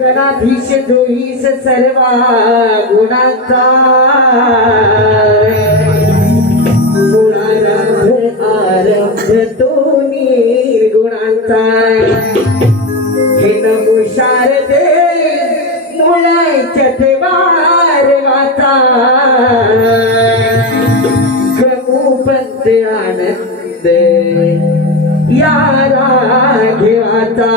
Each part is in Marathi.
गणाधीश जोईस सर्वा गुणांचा गुणारंभ आरंभ तो निर्गुणांचा हे नमो शारदे मुळाच्या ते वारवाचा क्रमोपंत आनंद या राघवाचा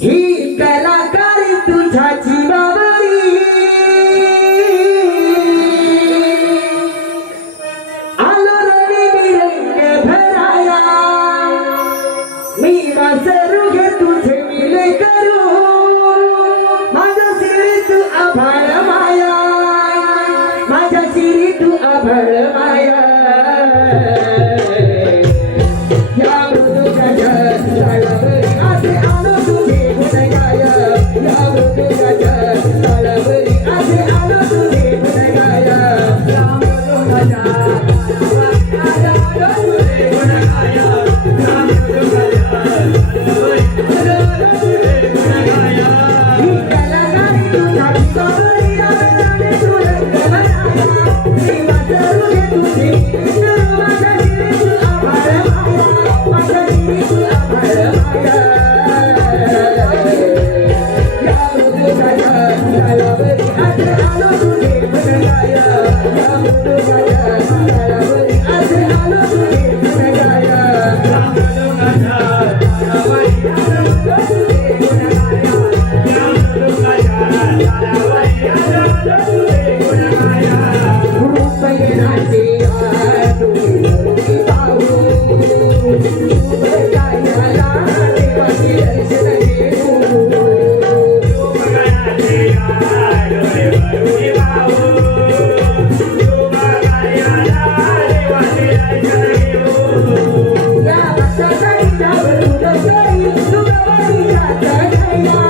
ही कलाकारी तुझ्याची बाबरी आलो रंग भराया मी वासरू घे तुझे मिले करू माझ्या शिरी तू आभाळ माया माझ्या शिरी तू आभाळ माया Yeah.